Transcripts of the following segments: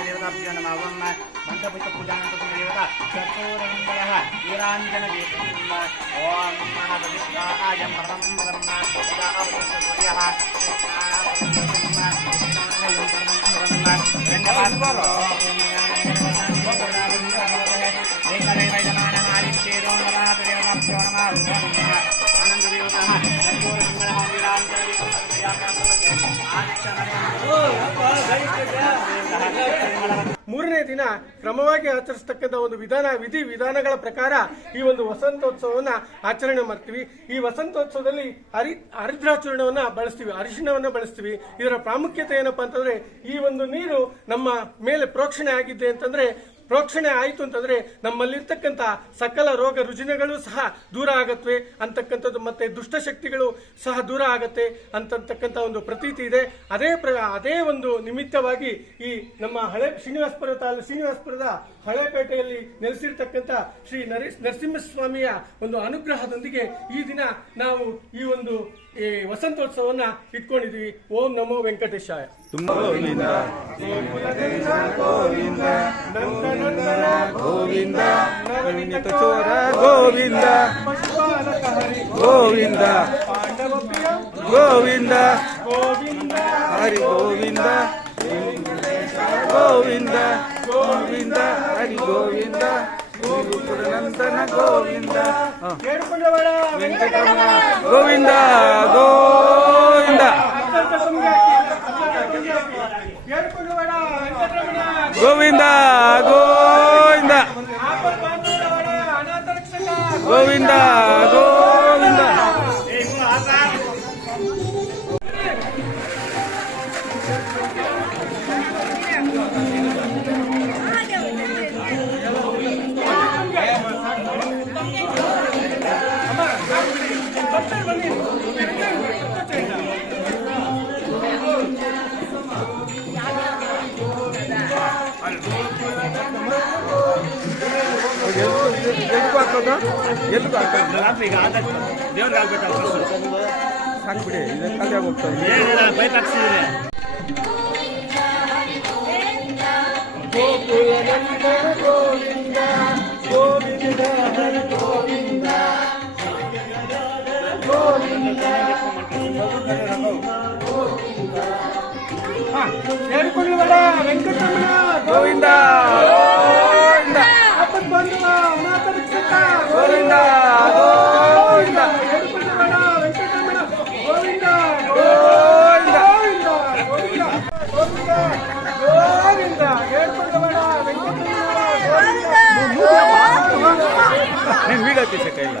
దేవతాభ్యో నమ ఓం మంత్రపుష్ప పూజానంతరం దేవత చతురంబలః వీరాంజన దీపం ఓం మహాపతిష్టాయ పరం బ్రహ్మ సూర్యః ఏకదేవైతమానమాదిత్యేదో నమః దేవతాభ్యో నమ ಮೂರನೇ ದಿನ ಕ್ರಮವಾಗಿ ಆಚರಿಸ್ತಕ್ಕಂಥ ಒಂದು ವಿಧಾನ, ವಿಧಿ ವಿಧಾನಗಳ ಪ್ರಕಾರ ಈ ಒಂದು ವಸಂತೋತ್ಸವವನ್ನ ಆಚರಣೆ ಮಾಡ್ತೀವಿ. ಈ ವಸಂತೋತ್ಸವದಲ್ಲಿ ಹರಿ, ಹರಿದ್ರಾಚರಣವನ್ನ ಬಳಸ್ತೀವಿ, ಅರಿಶಿಣವನ್ನ ಬಳಸ್ತೀವಿ. ಇದರ ಪ್ರಾಮುಖ್ಯತೆ ಏನಪ್ಪಾ ಅಂತಂದ್ರೆ ಈ ಒಂದು ನೀರು ನಮ್ಮ ಮೇಲೆ ಪ್ರೋಕ್ಷಣೆ ಆಗಿದೆ ಅಂತಂದ್ರೆ ಪ್ರೋಕ್ಷಣೆ ಆಯಿತು ಅಂತಂದ್ರೆ ನಮ್ಮಲ್ಲಿರ್ತಕ್ಕಂಥ ಸಕಲ ರೋಗ ರುಜಿನಗಳು ಸಹ ದೂರ ಆಗತ್ವೆ ಅಂತಕ್ಕಂಥದ್ದು ಮತ್ತೆ ದುಷ್ಟಶಕ್ತಿಗಳು ಸಹ ದೂರ ಆಗತ್ತೆ ಅಂತಕ್ಕಂಥ ಒಂದು ಪ್ರತೀತಿ ಇದೆ. ಅದೇ ಪ್ರ, ಅದೇ ಒಂದು ನಿಮಿತ್ತವಾಗಿ ಈ ನಮ್ಮ ಹಳೆ ಶ್ರೀನಿವಾಸಪುರ ತಾಲೂಕು ಶ್ರೀನಿವಾಸಪುರದ ಹಳೆಪೇಟೆಯಲ್ಲಿ ನೆಲೆಸಿರ್ತಕ್ಕಂಥ ಶ್ರೀ ನರಿ, ನರಸಿಂಹಸ್ವಾಮಿಯ ಒಂದು ಅನುಗ್ರಹದೊಂದಿಗೆ ಈ ದಿನ ನಾವು ಈ ಒಂದು ಈ ವಸಂತೋತ್ಸವವನ್ನ ಇಟ್ಕೊಂಡಿದ್ವಿ. ಓಂ ನಮೋ ವೆಂಕಟೇಶಾಯ. ಗೋವಿಂದ. ಗೋವಿಂದ. ಗೋವಿಂದ. ಗೋವಿಂದ. ಹರಿ ಗೋವಿಂದ. ಗೋವಿಂದ. ಗೋವಿಂದ. ಹರಿ ಗೋವಿಂದ. ಪುರನಂದನ ಗೋವಿಂದ ವೆಂಕಟರಮಣ ಗೋವಿಂದ ಗೋವಿಂದ ಗೋವಿಂದ ಗೋವಿಂದ. ಗೋವಿಂದ ಗೋವಿಂದ. ఎందుకు దేవుడు కాలు పెట్టాలి సాగు బిడే ఇది కలిగా ಹೋಗ್ತಾರೆ ఏడుకుండవాడ వెంకటరమణ గోవింద గోవింద. అప్పటి బంధువ మాతరి చిత్త గోవింద. గోవింద తీసే కైలా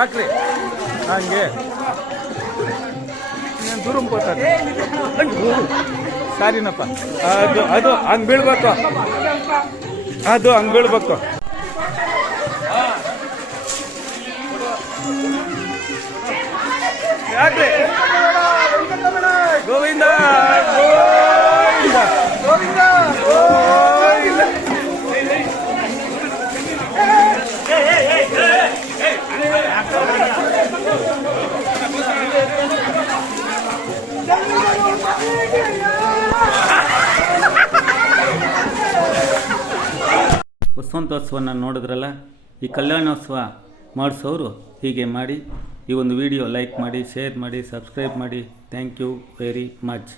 ಹಾಕ್ರಿ ಹಂಗೆ. ದೂರು ಸಾರಿನಪ್ಪ. ಅದು ಅದು ಹಂಗೆ ಬೀಳ್ಬೇಕು. ಅದು ಹಂಗೆ ಬೀಳ್ಬೇಕು. ಯಾಕ್ರಿ ವೆಂಕಟರಮಣ ಗೋವಿಂದ ಗೋವಿಂದ ಗೋವಿಂದ ಗೋವಿಂದ ವಸಂತೋತ್ಸವನ ನೋಡಿದ್ರಲ್ಲ? ಈ ಕಲ್ಯಾಣೋತ್ಸವ ಮಾಡಿಸೋರು ಹೀಗೆ ಮಾಡಿ ಈ ಒಂದು ವಿಡಿಯೋ ಲೈಕ್ ಮಾಡಿ ಶೇರ್ ಮಾಡಿ ಸಬ್ಸ್ಕ್ರೈಬ್ ಮಾಡಿ. Thank you very much